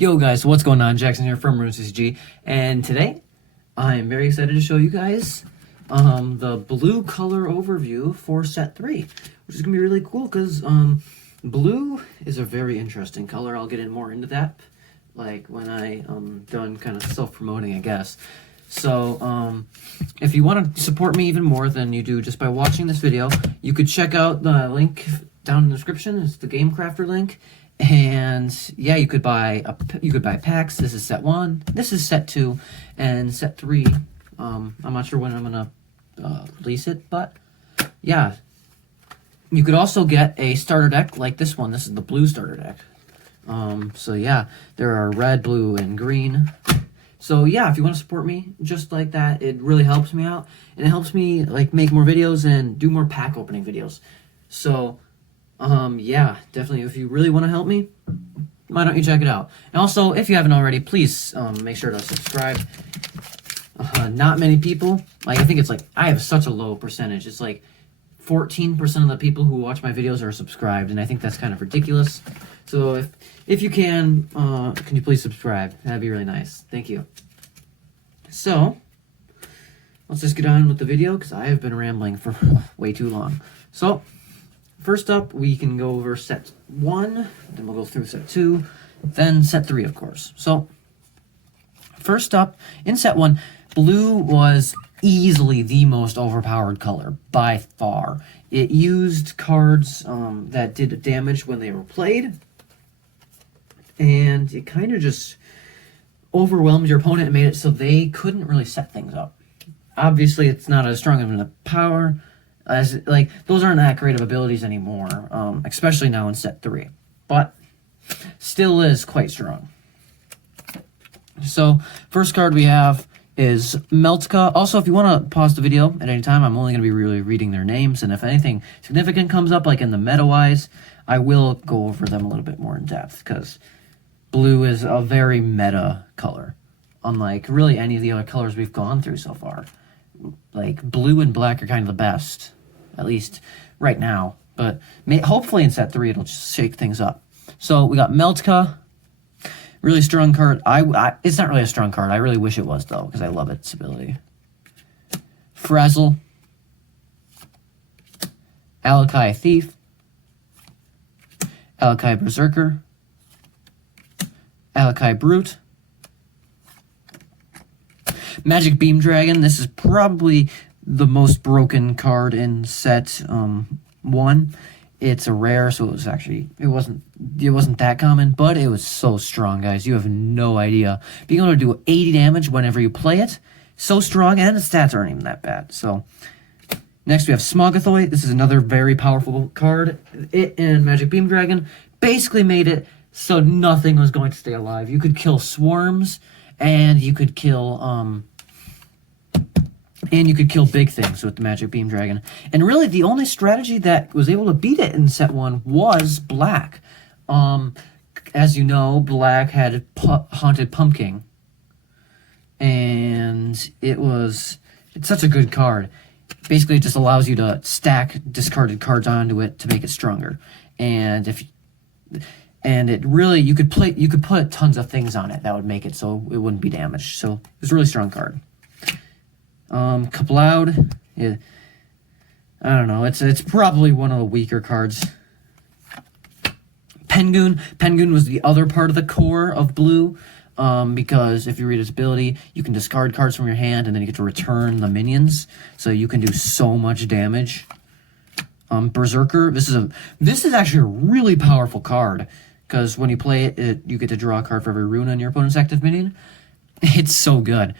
Yo guys, what's going on? Jackson here from TCG, and today I'm very excited to show you guys the blue color overview for set 3, which is going to be really cool because blue is a very interesting color. I'll get in more into that like when I done kind of self-promoting, I guess. So if you want to support me even more than you do just by watching this video, you could check out the link down in the description. It's the Game Crafter link. And yeah, you could buy packs. This is set 1, this is set 2, and set 3. I'm not sure when I'm gonna release it, but yeah, you could also get a starter deck like this one. This is the blue starter deck. So yeah, there are red, blue, and green. So yeah, if you want to support me just like that, it really helps me out, and it helps me like make more videos and do more pack opening videos. So yeah, definitely, if you really want to help me, why don't you check it out? And also, if you haven't already, please make sure to subscribe. Not many people, like I think it's like, I have such a low percentage. It's like 14% of the people who watch my videos are subscribed, and I think that's kind of ridiculous. So if you can you please subscribe? That'd be really nice. Thank you. So, let's just get on with the video, because I have been rambling for way too long. So, first up, we can go over set 1, then we'll go through set 2, then set 3, of course. So, first up, in set 1, blue was easily the most overpowered color, by far. It used cards that did damage when they were played, and it kind of just overwhelmed your opponent and made it so they couldn't really set things up. Obviously, it's not as strong of a power, as like those aren't that great of abilities anymore, especially now in set 3, but still is quite strong. So first card we have is Meltka. Also, if you want to pause the video at any time, I'm only going to be really reading their names, and if anything significant comes up, like in the meta-wise, I will go over them a little bit more in depth, because blue is a very meta color, unlike really any of the other colors we've gone through so far. Like, blue and black are kind of the best, at least right now. But hopefully in set 3 it'll just shake things up. So we got Meltka, really strong card. It's not really a strong card. I really wish it was, though, because I love its ability. Frazzle, Alakai Thief, Alakai Berserker, Alakai Brute, Magic Beam Dragon. This is probably the most broken card in set 1. It's a rare, so it wasn't that common, but it was so strong, guys. You have no idea. Being able to do 80 damage whenever you play it, so strong, and the stats aren't even that bad. So next we have Smogathoy. This is another very powerful card. It and Magic Beam Dragon basically made it so nothing was going to stay alive. You could kill swarms, and you could kill big things with the Magic Beam Dragon. And really, the only strategy that was able to beat it in set 1 was black. As you know, black had Haunted Pumpkin, and it's such a good card. Basically, it just allows you to stack discarded cards onto it to make it stronger. And it really, you could put tons of things on it that would make it so it wouldn't be damaged. So it's a really strong card. Kabloud, yeah, I don't know, it's probably one of the weaker cards. Penguin was the other part of the core of blue, because if you read its ability, you can discard cards from your hand, and then you get to return the minions, so you can do so much damage. Berserker, this is actually a really powerful card, because when you play it, you get to draw a card for every rune on your opponent's active minion. It's so good.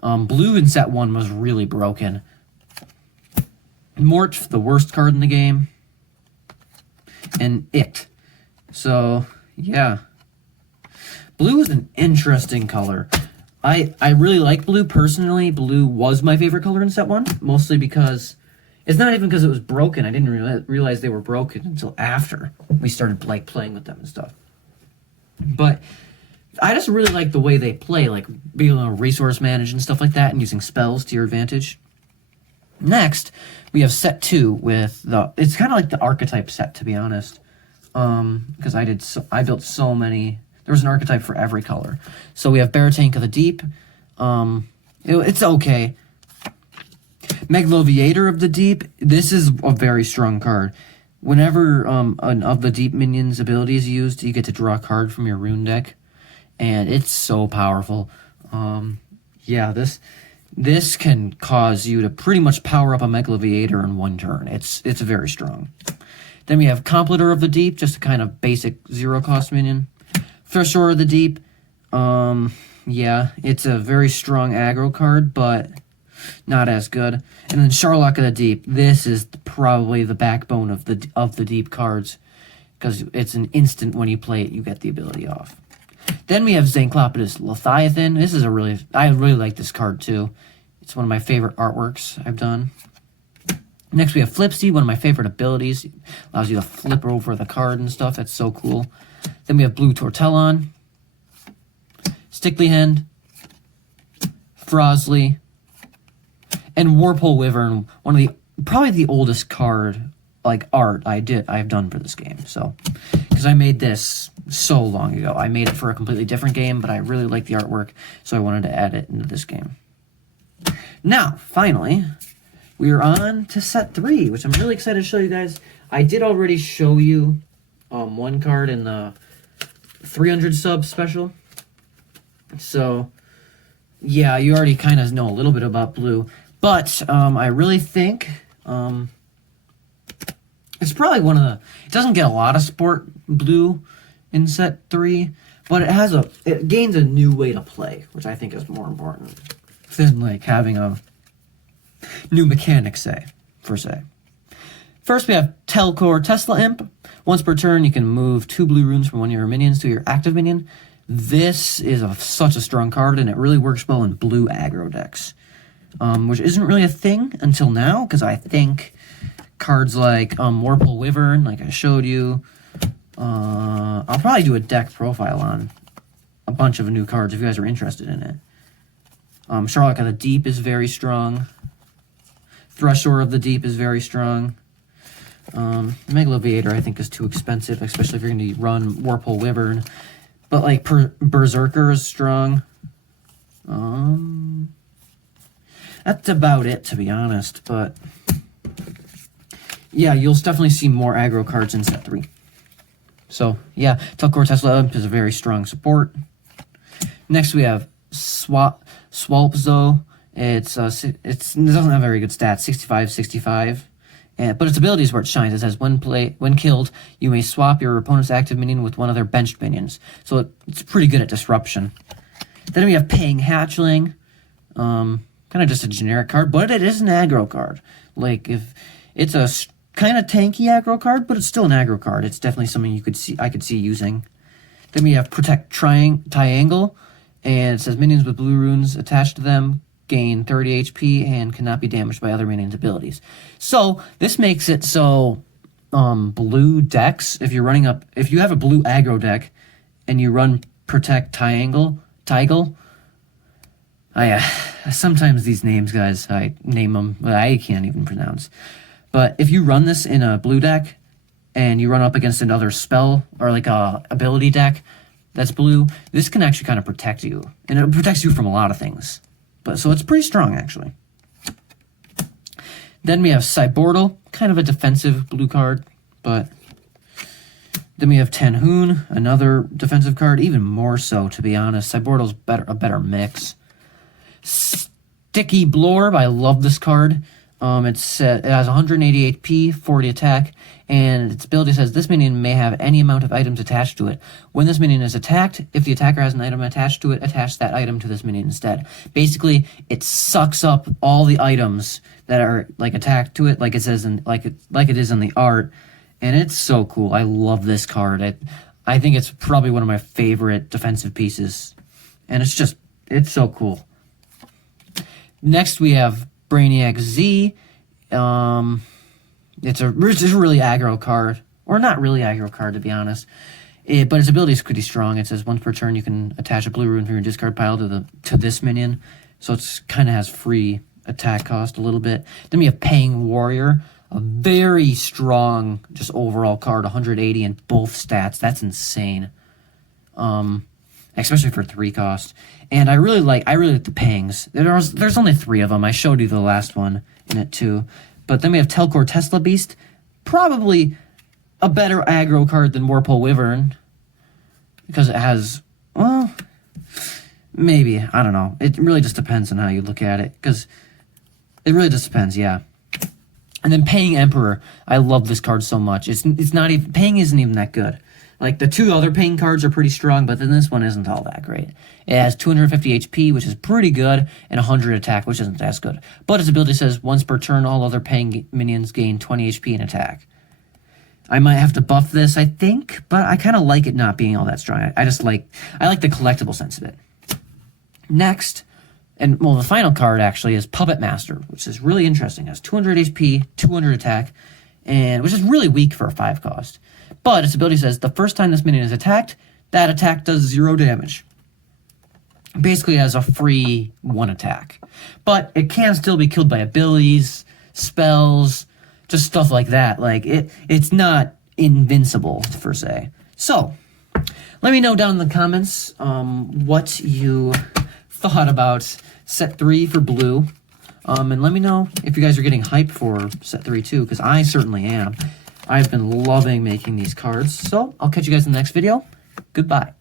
Blue in set 1 was really broken. Mort, the worst card in the game. And Icht. So, yeah. Blue is an interesting color. I really like blue personally. Blue was my favorite color in set 1, mostly because it's not even because it was broken. I didn't realize they were broken until after we started like playing with them and stuff. But I just really like the way they play, like being able to resource manage and stuff like that, and using spells to your advantage. Next, we have set 2 with it's kind of like the archetype set, to be honest, because I built so many there was an archetype for every color. So we have Baratank of the Deep. It's okay. Megaloviator of the Deep. This is a very strong card. Whenever an of the Deep minion's ability is used, you get to draw a card from your rune deck, and it's so powerful. Yeah, this can cause you to pretty much power up a Megaloviator in one turn. It's very strong. Then we have Completer of the Deep, just a kind of basic 0-cost minion. Thresher of the Deep. Yeah, it's a very strong aggro card, but not as good. And then Sharlock of the Deep. This is probably the backbone of the Deep cards, because it's an instant when you play it, you get the ability off. Then we have Zanclopidus Leviathan. I really like this card too. It's one of my favorite artworks I've done. Next we have Flipsy, one of my favorite abilities. Allows you to flip over the card and stuff. That's so cool. Then we have Blue Tortellon, Sticklyhand, Frosley, and Warpole Wyvern, probably the oldest card, like, art I've done for this game. So, because I made this so long ago. I made it for a completely different game, but I really like the artwork, so I wanted to add it into this game. Now, finally, we are on to set 3, which I'm really excited to show you guys. I did already show you one card in the 300 sub special. So, yeah, you already kind of know a little bit about blue. But I really think it's probably one of the... It doesn't get a lot of support, blue, in set 3, but it gains a new way to play, which I think is more important than, like, having a new mechanic, per se. First, we have Telcor Tesla Imp. Once per turn, you can move 2 blue runes from one of your minions to your active minion. This is such a strong card, and it really works well in blue aggro decks, which isn't really a thing until now, because I think cards like Warpole Wyvern, like I showed you, I'll probably do a deck profile on a bunch of new cards if you guys are interested in it. Sharlock of the Deep is very strong. Thresher of the Deep is very strong. Megaloviator, I think, is too expensive, especially if you're going to run Warpole Wyvern. But, like, Berserker is strong. That's about it, to be honest. But, yeah, you'll definitely see more aggro cards in set 3. So, yeah, Telcor Tesla Imp is a very strong support. Next, we have Swalpzo. It doesn't have very good stats, 65, 65. But its ability is where it shines. It says, when killed, you may swap your opponent's active minion with one of their benched minions. So it's pretty good at disruption. Then we have Paying Hatchling. Kind of just a generic card, but it is an aggro card. Like, if it's a kind of tanky aggro card, but it's still an aggro card. It's definitely something I could see using. Then we have Protect Triangle, and it says minions with blue runes attached to them gain 30 HP and cannot be damaged by other minions' abilities. So this makes it so blue decks, if you have a blue aggro deck and you run Protect Triangle, sometimes these names, guys, I name them, but I can't even pronounce. But if you run this in a blue deck and you run up against another spell or like a ability deck that's blue, this can actually kind of protect you, and it protects you from a lot of things. So it's pretty strong, actually. Then we have Cybortle, kind of a defensive blue card, but then we have Tenhoon, another defensive card, even more so, to be honest. Cybortle's a better mix. Sticky Blorb, I love this card. It has 180 HP, 40 attack, and its ability says this minion may have any amount of items attached to it. When this minion is attacked, if the attacker has an item attached to it, attach that item to this minion instead. Basically, it sucks up all the items that are like attached to it, like it says like it is in the art, and it's so cool. I love this card. I think it's probably one of my favorite defensive pieces, and it's so cool. Next, we have Brainiac Z. It's a really aggro card, or not really aggro card, to be honest. But its ability is pretty strong. It says once per turn you can attach a blue rune from your discard pile to this minion, so it's kind of has free attack cost a little bit. Then we have Paying Warrior, a very strong just overall card, 180 in both stats. That's insane. especially for 3 cost. And I really like the Pangs. There's only 3 of them. I showed you the last one in it too. But then we have Telcor Tesla Beast, probably a better aggro card than Warpole Wyvern, because it has, well, maybe, I don't know. It really just depends on how you look at it, because it really just depends, yeah. And then Paying Emperor, I love this card so much. It's not even, Paying isn't even that good. Like, the 2 other Paying cards are pretty strong, but then this one isn't all that great. It has 250 HP, which is pretty good, and 100 attack, which isn't as good. But its ability says, once per turn, all other Paying minions gain 20 HP and attack. I might have to buff this, I think, but I kind of like it not being all that strong. I like the collectible sense of it. Next, and well, the final card actually is Puppet Master, which is really interesting. It has 200 HP, 200 attack, and which is really weak for a 5 cost. But its ability says, the first time this minion is attacked, that attack does 0 damage. Basically has a free 1 attack. But it can still be killed by abilities, spells, just stuff like that. Like, it's not invincible, per se. So, let me know down in the comments what you thought about set 3 for blue. And let me know if you guys are getting hyped for set 3 too, because I certainly am. I've been loving making these cards. So, I'll catch you guys in the next video. Goodbye.